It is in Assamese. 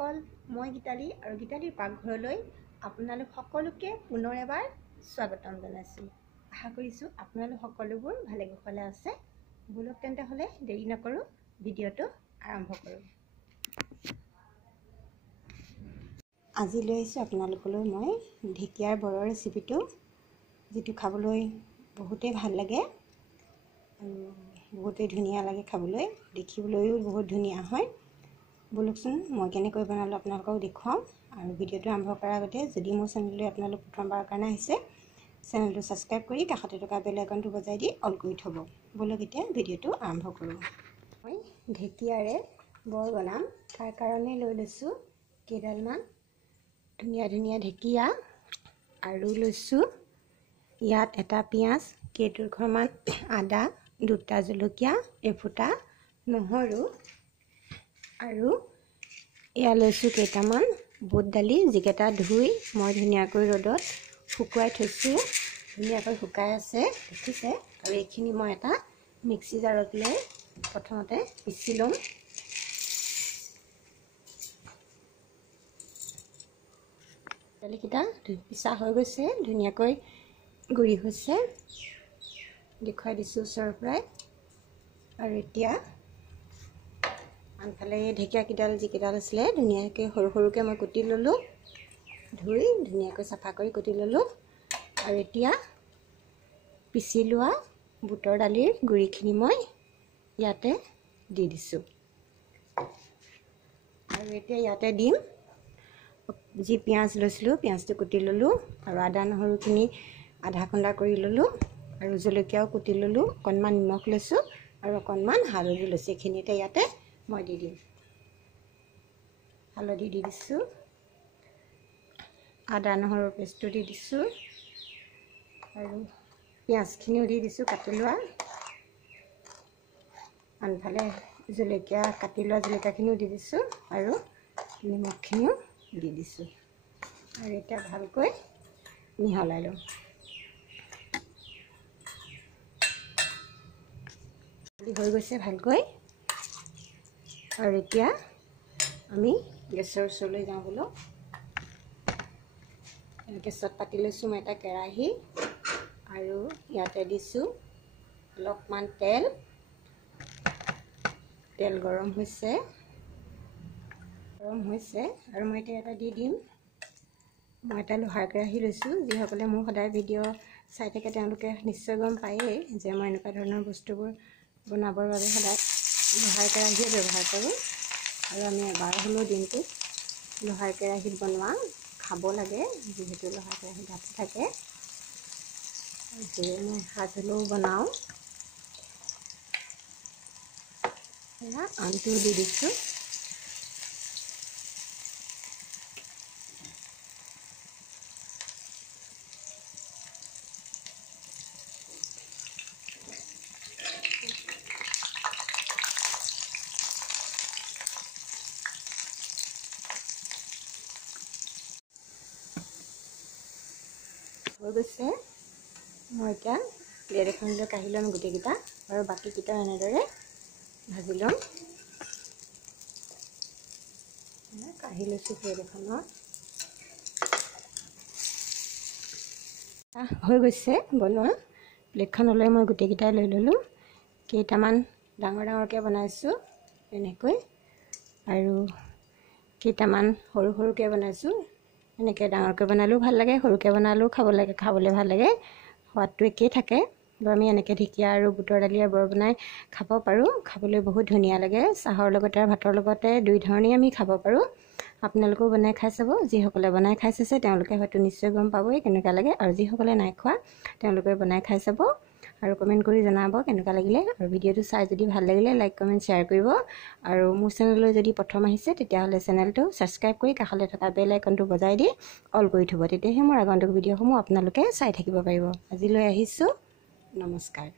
বন্ধুসকল, মই গীতালি আৰু গীতালিৰ পাকঘৰলৈ আপোনালোক সকলোকে পুনৰ এবাৰ স্বাগতম জনাইছোঁ। আশা কৰিছোঁ আপোনালোক সকলোবোৰ ভালে কুশলে আছে। বলক তেন্তে হ'লে দেৰি নকৰোঁ, ভিডিঅ'টো আৰম্ভ কৰোঁ। আজি লৈ আহিছোঁ আপোনালোকলৈ মই ঢেকীয়াৰ বৰৰ ৰেচিপিটো, যিটো খাবলৈ বহুতেই ভাল লাগে আৰু বহুতেই ধুনীয়া লাগে খাবলৈ, দেখিবলৈও বহুত ধুনীয়া হয়। বলকচোন মই কেনেকৈ বনালোঁ আপোনালোকক দেখুৱাওঁ। আৰু ভিডিঅ'টো আৰম্ভ কৰাৰ আগতে যদি মোৰ চেনেললৈ আপোনালোক প্ৰথমবাৰৰ কাৰণে আহিছে, চেনেলটো ছাবস্ক্ৰাইব কৰি কাষতে থকা বেল আইকনটো বজাই দি অল কৰি থ'ব। বলক এতিয়া ভিডিঅ'টো আৰম্ভ কৰোঁ। মই ঢেকীয়াৰে বৰ বনাম, তাৰ কাৰণে লৈ লৈছোঁ কেইডালমান ধুনীয়া ধুনীয়া ঢেকীয়া, আৰু লৈছোঁ ইয়াত এটা পিঁয়াজ, কেইটুকুৰামান আদা, দুটা জলকীয়া, এফুটা নহৰু, আৰু এয়া লৈছোঁ কেইটামান বুট দালি, যিকেইটা ধুই মই ধুনীয়াকৈ ৰ'দত শুকুৱাই থৈছোঁ। ধুনীয়াকৈ শুকাই আছে দেখিছে। আৰু এইখিনি মই এটা মিক্সি জাৰত লৈ প্ৰথমতে পিচি ল'ম। দালিকেইটা পিছা হৈ গৈছে, ধুনীয়াকৈ গুড়ি হৈছে, দেখুৱাই দিছোঁ ওচৰৰ পৰাই। আৰু এতিয়া আনফালে এই ঢেকীয়াকেইডাল যিকেইডাল আছিলে ধুনীয়াকৈ সৰু সৰুকৈ মই কুটি ল'লোঁ, ধুই ধুনীয়াকৈ চাফা কৰি কুটি ল'লোঁ। আৰু এতিয়া পিচি লোৱা বুটৰ দালিৰ গুড়িখিনি মই ইয়াতে দি দিছোঁ। আৰু এতিয়া ইয়াতে দিম যি পিঁয়াজ লৈছিলোঁ, পিঁয়াজটো কুটি ল'লোঁ, আৰু আদা নহৰুখিনি আধা খুন্দা কৰি ল'লোঁ, আৰু জলকীয়াও কুটি ল'লোঁ, অকণমান নিমখ লৈছোঁ আৰু অকণমান হালধি লৈছোঁ। এইখিনিতে ইয়াতে মই দি দিম। হালধি দি দিছোঁ, আদা নহৰুৰ পেষ্টটো দি দিছোঁ, আৰু পিঁয়াজখিনিও দি দিছোঁ কাটি লোৱা। আনফালে জলকীয়া কাটি লোৱা জলকীয়াখিনিও দি দিছোঁ, আৰু নিমখখিনিও দি দিছোঁ। আৰু এতিয়া ভালকৈ মিহলাই লওঁ। হৈ গৈছে ভালকৈ। আৰু এতিয়া আমি গেছৰ ওচৰলৈ যাওঁ বোলো। গেছত পাতি লৈছোঁ মই এটা কেৰাহী, আৰু ইয়াতে দিছোঁ অলপমান তেল। তেল গৰম হৈছে, আৰু মই এতিয়া এটা দি দিম। মই এটা লোহাৰ কেৰাহী লৈছোঁ। যিসকলে মোৰ সদায় ভিডিঅ' চাই থাকে তেওঁলোকে নিশ্চয় গম পায়েই যে মই এনেকুৱা ধৰণৰ বস্তুবোৰ বনাবৰ বাবে সদায় লোহাৰ কেৰাহীয়ে ব্যৱহাৰ কৰোঁ। আৰু আমি এবাৰ হ'লেও দিনটোত লোহাৰ কেৰাহীত বনোৱা খাব লাগে, যিহেতু লোহাৰ কেৰাহীত ধাতু থাকে। আৰু মই সাজ হ'লেও বনাওঁ। এয়া আনটো দি দিছোঁ। হৈ গৈছে। মই এতিয়া প্লেট এখনলৈ কাঢ়ি ল'ম গোটেইকেইটা, আৰু বাকীকেইটা এনেদৰে ভাজি ল'ম। কাঢ়ি লৈছোঁ প্লেট এখনত। হৈ গৈছে বনোৱা। প্লেটখনলৈ মই গোটেইকেইটাই লৈ ল'লোঁ। কেইটামান ডাঙৰ ডাঙৰকৈ বনাইছোঁ এনেকৈ, আৰু কেইটামান সৰু সৰুকৈ বনাইছোঁ। এনেকৈ ডাঙৰকৈ বনালেও ভাল লাগে, সৰুকৈ বনালেও খাবলৈ ভাল লাগে, সোৱাদটো একেই থাকে। বাৰু আমি এনেকৈ ঢেকীয়া আৰু বুটৰ দালি বৰ বনাই খাব পাৰোঁ। খাবলৈ বহুত ধুনীয়া লাগে। চাহৰ লগতে আৰু ভাতৰ লগতে দুই ধৰণেই আমি খাব পাৰোঁ। আপোনালোকেও বনাই খাই চাব। যিসকলে বনাই খাই চাইছে তেওঁলোকে হয়তো নিশ্চয় গম পাবই কেনেকুৱা লাগে, আৰু যিসকলে নাই খোৱা তেওঁলোকে বনাই খাই চাব আৰু কমেণ্ট কৰি জনাব কেনেকুৱা লাগিলে। আৰু ভিডিঅ'টো চাই যদি ভাল লাগিলে লাইক কমেণ্ট শ্বেয়াৰ কৰিব। আৰু মোৰ চেনেললৈ যদি প্ৰথম আহিছে তেতিয়াহ'লে চেনেলটো ছাবস্ক্ৰাইব কৰি কাষলৈ থকা বেল আইকনটো বজাই দি অল কৰি থ'ব। তেতিয়াহে মোৰ আগন্তুক ভিডিঅ'সমূহ আপোনালোকে চাই থাকিব পাৰিব। আজিলৈ আহিছোঁ, নমস্কাৰ।